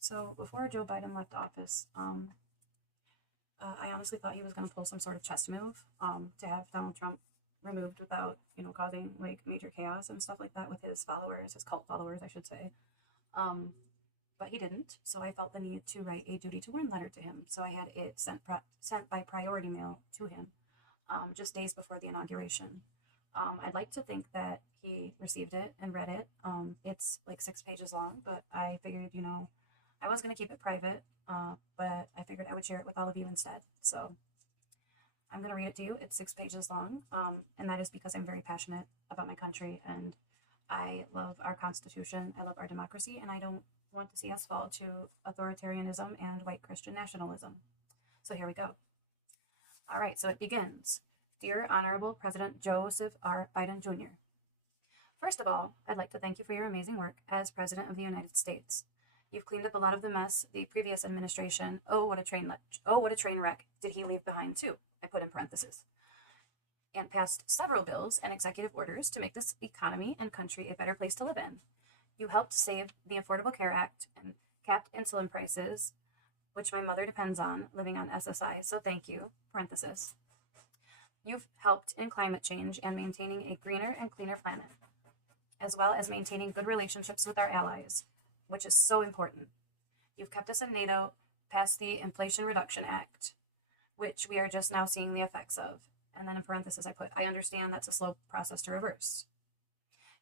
So before Joe Biden left office, I honestly thought he was going to pull some sort of chess move to have Donald Trump removed without, causing like major chaos and stuff like that with his followers, his cult followers, I should say. Um, but he didn't, so I felt the need to write a duty to warn letter to him. So I had it sent by priority mail to him just days before the inauguration. I'd like to think that he received it and read it. It's like 6 pages long, but I figured, I was going to keep it private, but I figured I would share it with all of you instead. So I'm going to read it to you. It's 6 pages long, and that is because I'm very passionate about my country, and I love our Constitution, I love our democracy, and I don't want to see us fall to authoritarianism and white Christian nationalism. So here we go. All right, so it begins. Dear Honorable President Joseph R. Biden Jr. First of all, I'd like to thank you for your amazing work as President of the United States. You've cleaned up a lot of the mess the previous administration, oh, what a train wreck did he leave behind too, I put in parentheses, and passed several bills and executive orders to make this economy and country a better place to live in. You helped save the Affordable Care Act and capped insulin prices, which my mother depends on, living on SSI, so thank you, parenthesis. You've helped in climate change and maintaining a greener and cleaner planet, as well as maintaining good relationships with our allies, which is so important. You've kept us in NATO, passed the Inflation Reduction Act, which we are just now seeing the effects of. And then in parentheses I put, I understand that's a slow process to reverse.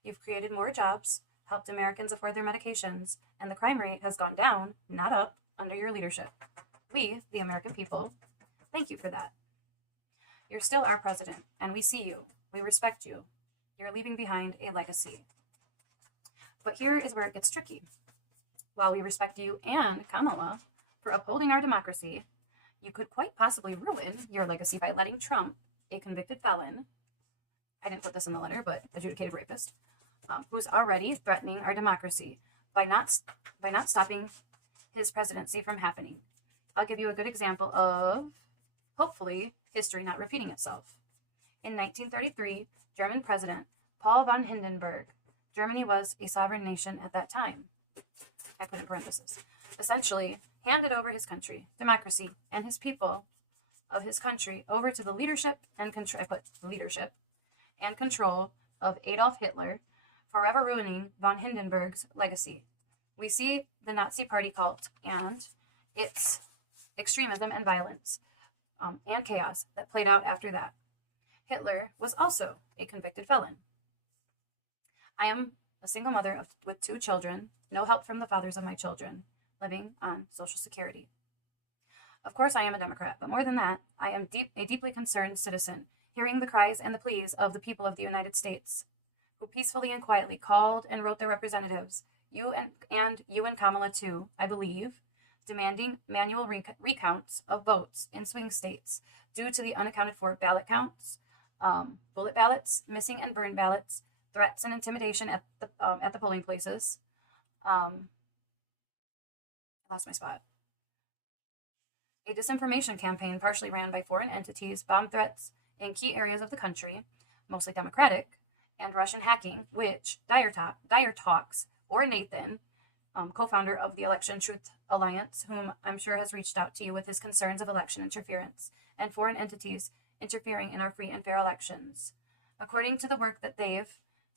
You've created more jobs, helped Americans afford their medications, and the crime rate has gone down, not up, under your leadership. We, the American people, thank you for that. You're still our president, and we see you. We respect you. You're leaving behind a legacy. But here is where it gets tricky. While we respect you and Kamala for upholding our democracy, you could quite possibly ruin your legacy by letting Trump, a convicted felon, I didn't put this in the letter, but adjudicated rapist, who's already threatening our democracy by not stopping his presidency from happening. I'll give you a good example of, hopefully, history not repeating itself. In 1933, German President Paul von Hindenburg, Germany was a sovereign nation at that time, I put in parentheses, essentially handed over his country, democracy, and his people of his country over to the leadership and control of Adolf Hitler, forever ruining von Hindenburg's legacy. We see the Nazi Party cult and its extremism and violence and chaos that played out after that. Hitler was also a convicted felon. I am a single mother with 2 children, no help from the fathers of my children, living on Social Security. Of course, I am a Democrat, but more than that, I am a deeply concerned citizen, hearing the cries and the pleas of the people of the United States, who peacefully and quietly called and wrote their representatives, you and Kamala too, I believe, demanding manual recounts of votes in swing states due to the unaccounted for ballot counts, bullet ballots, missing and burned ballots, threats and intimidation at the polling places. I lost my spot. A disinformation campaign partially ran by foreign entities, bomb threats in key areas of the country, mostly Democratic, and Russian hacking, which Dire Talks, or Nathan, co-founder of the Election Truth Alliance, whom I'm sure has reached out to you with his concerns of election interference and foreign entities interfering in our free and fair elections. According to the work that they've,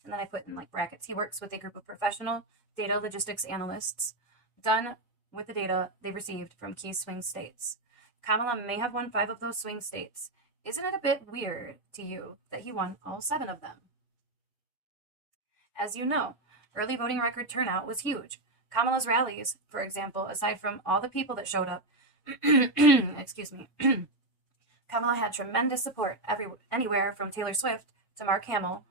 and then I put in like brackets, he works with a group of professional data logistics analysts done with the data they received from key swing states. Kamala may have won 5 of those swing states. Isn't it a bit weird to you that he won all 7 of them? As you know, early voting record turnout was huge. Kamala's rallies, for example, aside from all the people that showed up, excuse me, Kamala had tremendous support anywhere from Taylor Swift to Mark Hamill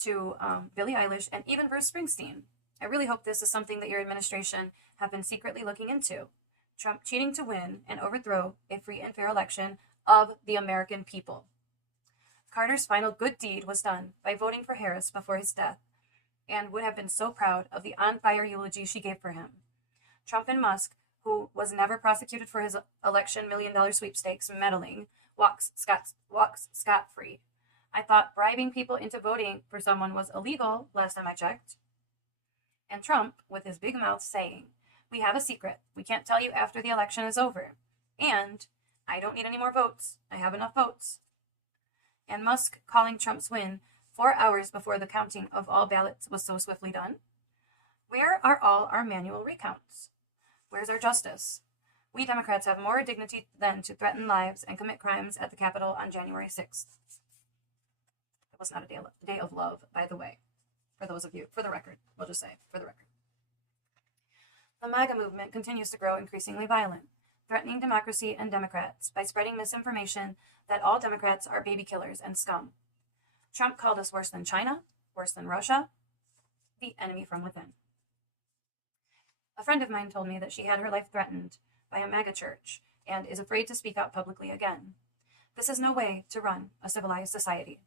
to Billie Eilish and even Bruce Springsteen. I really hope this is something that your administration have been secretly looking into. Trump cheating to win and overthrow a free and fair election of the American people. Carter's final good deed was done by voting for Harris before his death, and would have been so proud of the on-fire eulogy she gave for him. Trump and Musk, who was never prosecuted for his election $1 million sweepstakes meddling, walks scot-free. I thought bribing people into voting for someone was illegal last time I checked. And Trump, with his big mouth saying, We have a secret. We can't tell you after the election is over. And I don't need any more votes. I have enough votes. And Musk calling Trump's win 4 hours before the counting of all ballots was so swiftly done. Where are all our manual recounts? Where's our justice? We Democrats have more dignity than to threaten lives and commit crimes at the Capitol on January 6th. It was not a day of love, by the way, for those of you, for the record, we'll just say, for the record. The MAGA movement continues to grow increasingly violent, threatening democracy and Democrats by spreading misinformation that all Democrats are baby killers and scum. Trump called us worse than China, worse than Russia, the enemy from within. A friend of mine told me that she had her life threatened by a MAGA church and is afraid to speak out publicly again. This is no way to run a civilized society.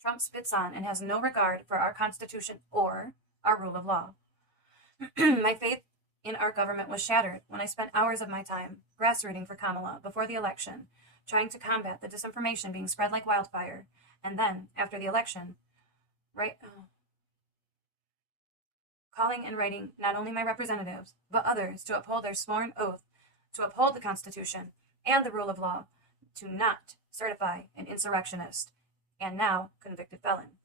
Trump spits on and has no regard for our Constitution or our rule of law. My faith in our government was shattered when I spent hours of my time grassrooting for Kamala before the election, trying to combat the disinformation being spread like wildfire, and then, after the election, calling and writing not only my representatives, but others to uphold their sworn oath to uphold the Constitution and the rule of law, to not certify an insurrectionist, and now convicted felon.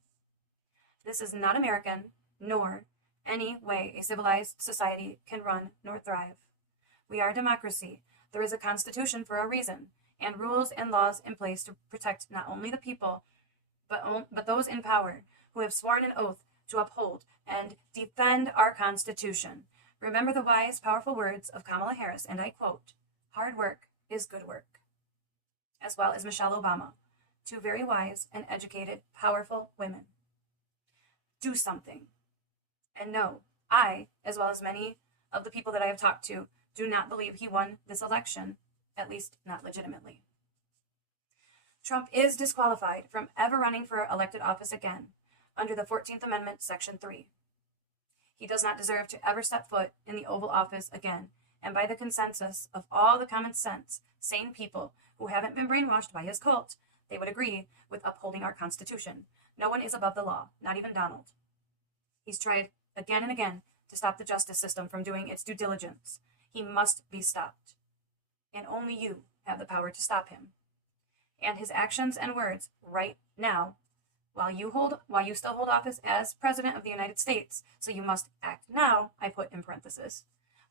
This is not American, nor any way a civilized society can run nor thrive. We are a democracy. There is a constitution for a reason, and rules and laws in place to protect not only the people, but those in power who have sworn an oath to uphold and defend our Constitution. Remember the wise, powerful words of Kamala Harris, and I quote, "Hard work is good work," as well as Michelle Obama, two very wise and educated, powerful women. Do something. And no, I, as well as many of the people that I have talked to, do not believe he won this election, at least not legitimately. Trump is disqualified from ever running for elected office again under the 14th Amendment, Section 3. He does not deserve to ever step foot in the Oval Office again, and by the consensus of all the common sense, sane people who haven't been brainwashed by his cult, they would agree with upholding our Constitution. No one is above the law, not even Donald. He's tried again and again to stop the justice system from doing its due diligence. He must be stopped. And only you have the power to stop him. And his actions and words right now, while you still hold office as President of the United States, so you must act now, I put in parentheses,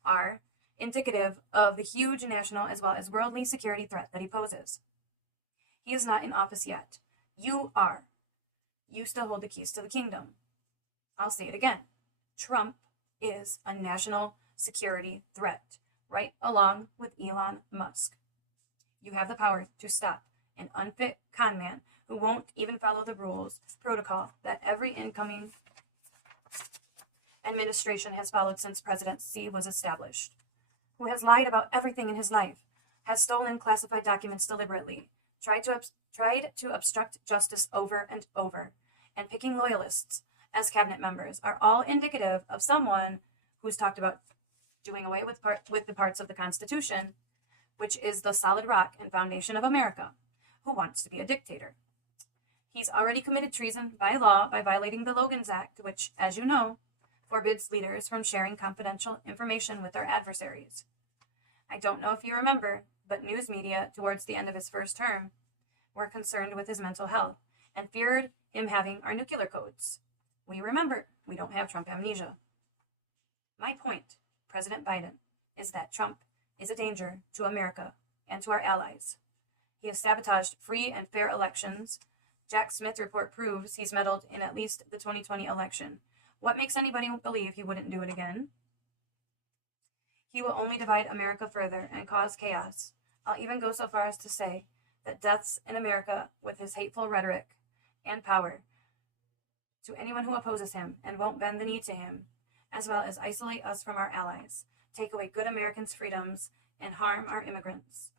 are indicative of the huge national as well as worldly security threat that he poses. He is not in office yet. You are. You still hold the keys to the kingdom. I'll say it again. Trump is a national security threat, right along with Elon Musk. You have the power to stop an unfit con man who won't even follow the rules, protocol that every incoming administration has followed since presidency was established, who has lied about everything in his life, has stolen classified documents deliberately, tried to obstruct justice over and over, and picking loyalists as cabinet members are all indicative of someone who's talked about doing away with the parts of the Constitution, which is the solid rock and foundation of America, who wants to be a dictator. He's already committed treason by law by violating the Logan's Act, which, as you know, forbids leaders from sharing confidential information with their adversaries. I don't know if you remember, but news media, towards the end of his first term, were concerned with his mental health and feared him having our nuclear codes. We remember, we don't have Trump amnesia. My point, President Biden, is that Trump is a danger to America and to our allies. He has sabotaged free and fair elections. Jack Smith's report proves he's meddled in at least the 2020 election. What makes anybody believe he wouldn't do it again? He will only divide America further and cause chaos. I'll even go so far as to say that deaths in America with his hateful rhetoric and power to anyone who opposes him and won't bend the knee to him, as well as isolate us from our allies, take away good Americans' freedoms, and harm our immigrants.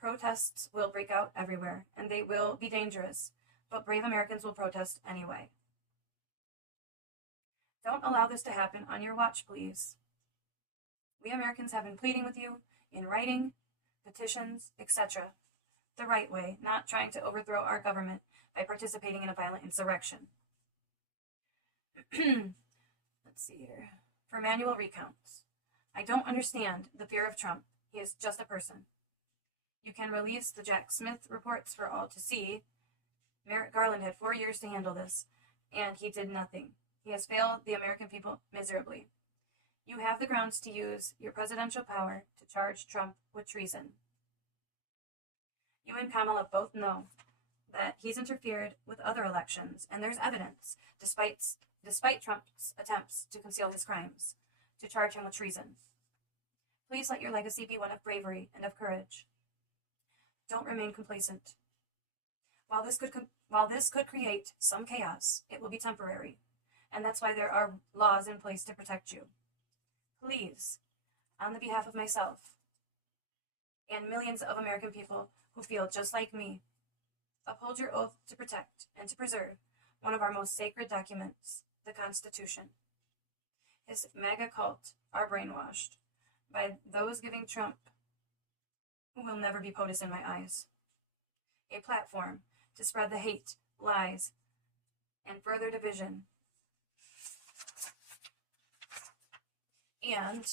Protests will break out everywhere, and they will be dangerous, but brave Americans will protest anyway. Don't allow this to happen on your watch, please. We Americans have been pleading with you in writing, petitions, etc., the right way, not trying to overthrow our government by participating in a violent insurrection. Let's see here. For manual recounts, I don't understand the fear of Trump. He is just a person. You can release the Jack Smith reports for all to see. Merrick Garland had 4 years to handle this, and he did nothing. He has failed the American people miserably. You have the grounds to use your presidential power to charge Trump with treason. You and Kamala both know that he's interfered with other elections, and there's evidence, despite Trump's attempts to conceal his crimes, to charge him with treason. Please let your legacy be one of bravery and of courage. Don't remain complacent. While this could create some chaos, it will be temporary, and that's why there are laws in place to protect you. Please, on the behalf of myself and millions of American people who feel just like me, uphold your oath to protect and to preserve one of our most sacred documents, the Constitution. His MAGA cult are brainwashed by those giving Trump, who will never be POTUS in my eyes, a platform to spread the hate, lies, and further division and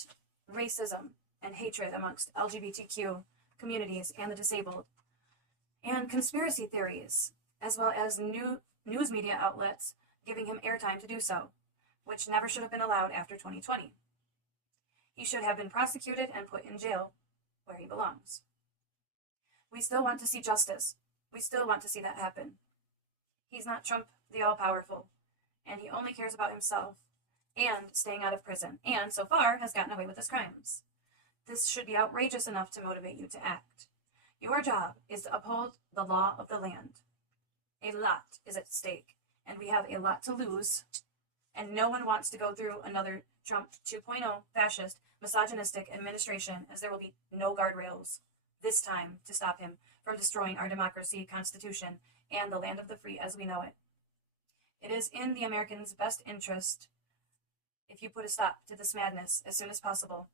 racism and hatred amongst LGBTQ communities and the disabled, and conspiracy theories, as well as news media outlets giving him airtime to do so, which never should have been allowed after 2020. He should have been prosecuted and put in jail where he belongs. We still want to see justice. We still want to see that happen. He's not Trump the all-powerful, and he only cares about himself and staying out of prison, and so far has gotten away with his crimes. This should be outrageous enough to motivate you to act. Your job is to uphold the law of the land. A lot is at stake, and we have a lot to lose, and no one wants to go through another Trump 2.0 fascist, misogynistic administration, as there will be no guardrails this time to stop him from destroying our democracy, constitution, and the land of the free as we know it. It is in the Americans' best interest if you put a stop to this madness as soon as possible.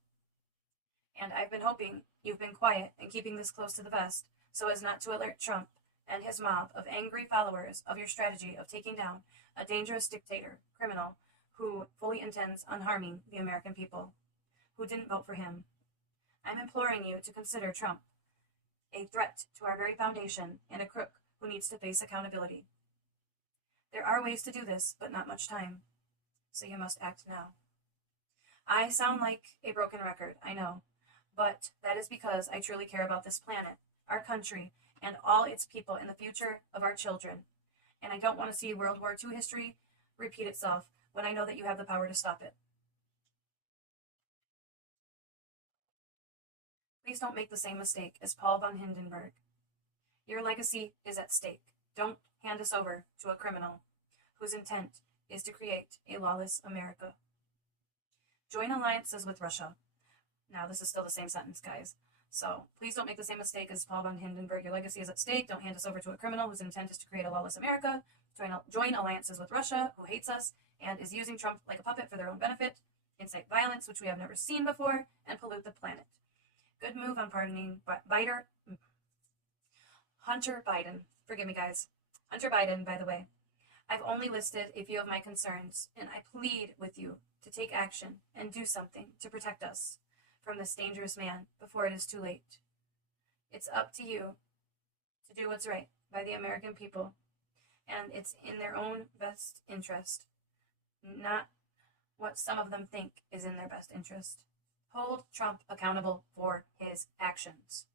And I've been hoping you've been quiet and keeping this close to the vest so as not to alert Trump and his mob of angry followers of your strategy of taking down a dangerous dictator, criminal, who fully intends on harming the American people, who didn't vote for him. I'm imploring you to consider Trump a threat to our very foundation and a crook who needs to face accountability. There are ways to do this, but not much time, so you must act now. I sound like a broken record, I know, but that is because I truly care about this planet, our country, and all its people and the future of our children. And I don't want to see World War II history repeat itself when I know that you have the power to stop it. Please don't make the same mistake as Paul von Hindenburg. Your legacy is at stake. Don't hand us over to a criminal whose intent is to create a lawless America. Join alliances with Russia. Now, this is still the same sentence, guys. So please don't make the same mistake as Paul von Hindenburg. Your legacy is at stake. Don't hand us over to a criminal whose intent is to create a lawless America. Join alliances with Russia, who hates us and is using Trump like a puppet for their own benefit, incite violence, which we have never seen before, and pollute the planet. Good move on pardoning Hunter Biden. Forgive me, guys. Hunter Biden, by the way. I've only listed a few of my concerns, and I plead with you to take action and do something to protect us from this dangerous man before it is too late. It's up to you to do what's right by the American people, and it's in their own best interest, not what some of them think is in their best interest. Hold Trump accountable for his actions.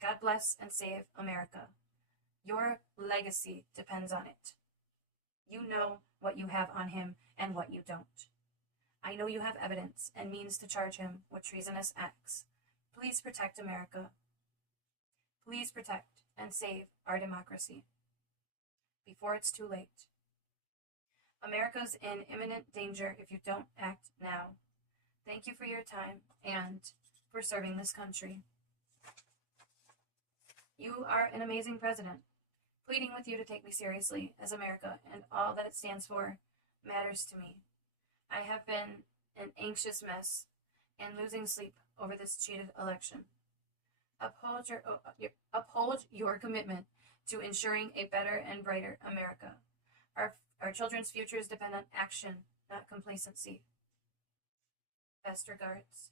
God bless and save America. Your legacy depends on it. You know what you have on him and what you don't. I know you have evidence and means to charge him with treasonous acts. Please protect America. Please protect and save our democracy before it's too late. America's in imminent danger if you don't act now. Thank you for your time and for serving this country. You are an amazing president. Pleading with you to take me seriously as America and all that it stands for matters to me. I have been an anxious mess and losing sleep over this cheated election. Uphold your commitment to ensuring a better and brighter America. Our children's futures depend on action, not complacency. Best regards.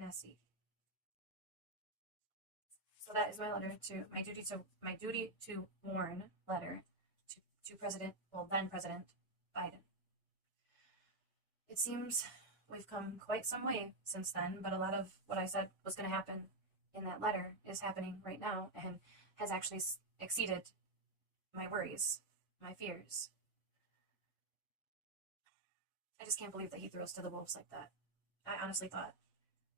Nessie. So that is my letter to my duty to warn letter to President, well, then President Biden. It seems we've come quite some way since then, but a lot of what I said was going to happen in that letter is happening right now and has actually exceeded my worries, my fears. I just can't believe that he threw us to the wolves like that. I honestly thought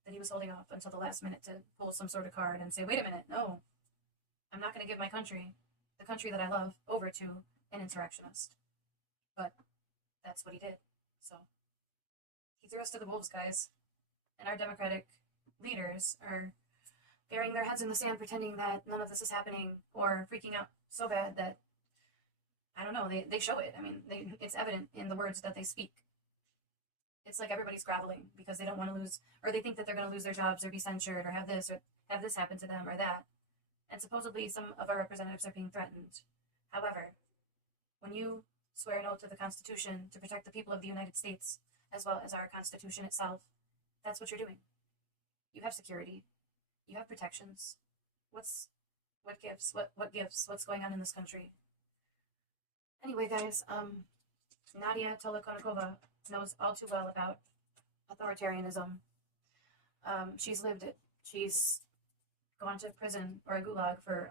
that he was holding off until the last minute to pull some sort of card and say, wait a minute, no, I'm not going to give my country, the country that I love, over to an insurrectionist. But that's what he did. So he threw us to the wolves, guys. And our Democratic leaders are burying their heads in the sand, pretending that none of this is happening, or freaking out so bad that, I don't know, they show it. I mean, it's evident in the words that they speak. It's like everybody's groveling because they don't want to lose, or they think that they're going to lose their jobs or be censured or have this happen to them or that. And supposedly some of our representatives are being threatened. However, when you swear an oath to the Constitution to protect the people of the United States, as well as our Constitution itself, that's what you're doing. You have security. You have protections. What gives? What's going on in this country? Anyway, guys, Nadia Tolokonnikova knows all too well about authoritarianism. She's lived it. She's gone to prison or a gulag for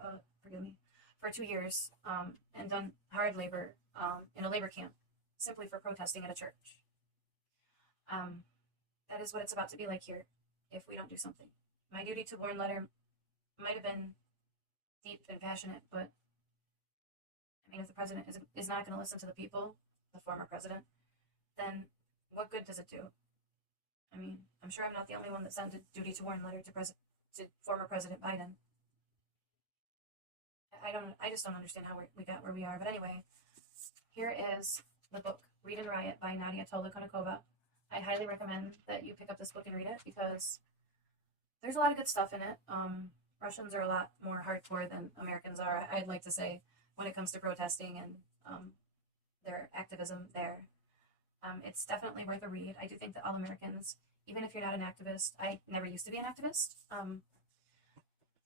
2 years and done hard labor in a labor camp simply for protesting at a church. That is what it's about to be like here if we don't do something. My duty to warn letter might have been deep and passionate, but I mean, if the president is not going to listen to the people, the former president, then what good does it do? I mean, I'm sure I'm not the only one that sent a duty to warn letter to former President Biden. I just don't understand how we got where we are. But anyway, here is the book, Read and Riot by Nadia Tolokonnikova. I highly recommend that you pick up this book and read it because there's a lot of good stuff in it. Russians are a lot more hardcore than Americans are, I'd like to say, when it comes to protesting and their activism there. It's definitely worth a read. I do think that all Americans, even if you're not an activist, I never used to be an activist,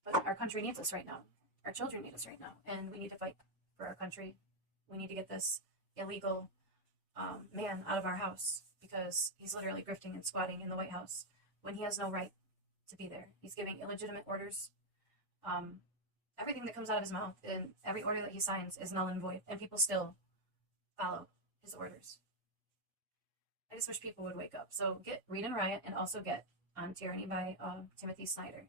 but our country needs us right now. Our children need us right now, and we need to fight for our country. We need to get this illegal man out of our house because he's literally grifting and squatting in the White House when he has no right to be there. He's giving illegitimate orders. Everything that comes out of his mouth and every order that he signs is null and void, and people still follow his orders. I just wish people would wake up. So get Read and Riot and also get On Tyranny by Timothy Snyder.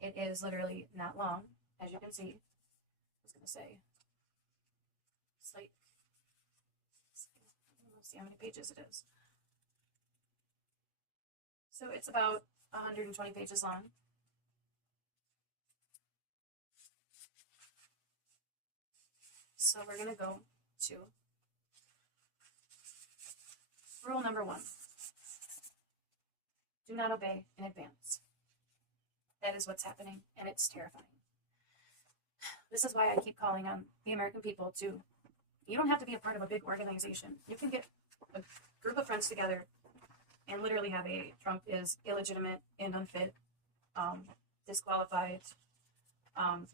It is literally not long, as you can see. I was going to say, it's like, let's see how many pages it is. So it's about 120 pages long. So we're going to go to rule number 1. Do not obey in advance. That is what's happening, and it's terrifying. This is why I keep calling on the American people to, you don't have to be a part of a big organization. You can get a group of friends together and literally have a Trump is illegitimate and unfit, disqualified,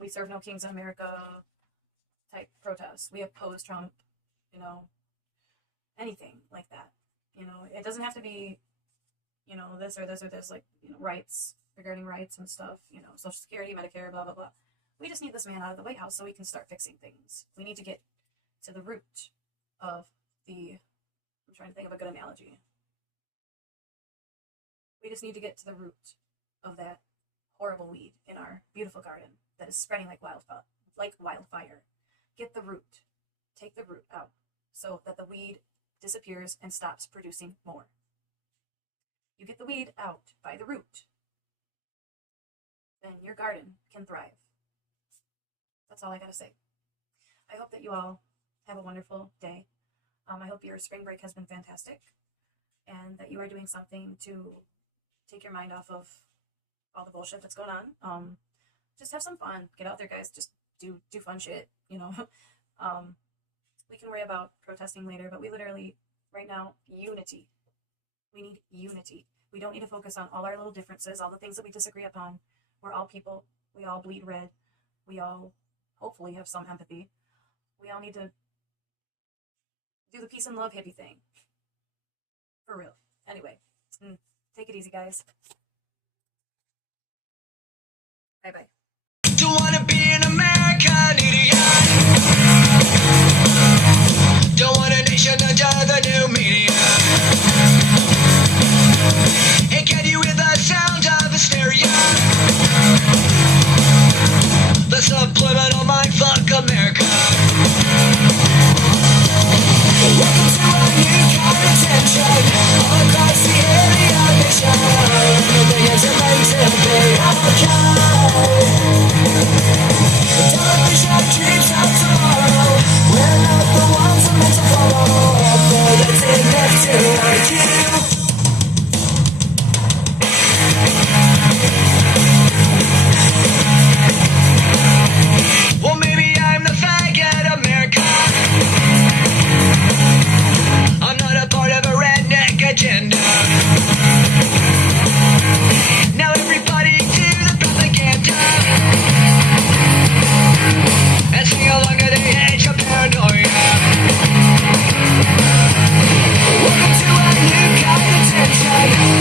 we serve no kings in America type protest. We oppose Trump, anything like that. It doesn't have to be, this or this or this, like, rights, regarding rights and stuff, Social Security, Medicare, blah, blah, blah. We just need this man out of the White House so we can start fixing things. We need to get to the root of I'm trying to think of a good analogy. We just need to get to the root of that horrible weed in our beautiful garden that is spreading like wildfire. Get the root. Take the root out so that the weed disappears and stops producing more. You get the weed out by the root, then your garden can thrive. That's all I gotta say. I hope that you all have a wonderful day. I hope your spring break has been fantastic and that you are doing something to take your mind off of all the bullshit that's going on. Just have some fun. Get out there, guys. Just do fun shit, We can worry about protesting later, but we literally, right now, unity. We need unity. We don't need to focus on all our little differences, all the things that we disagree upon. We're all people. We all bleed red. We all hopefully have some empathy. We all need to do the peace and love hippie thing. For real. Anyway, take it easy, guys. Bye-bye.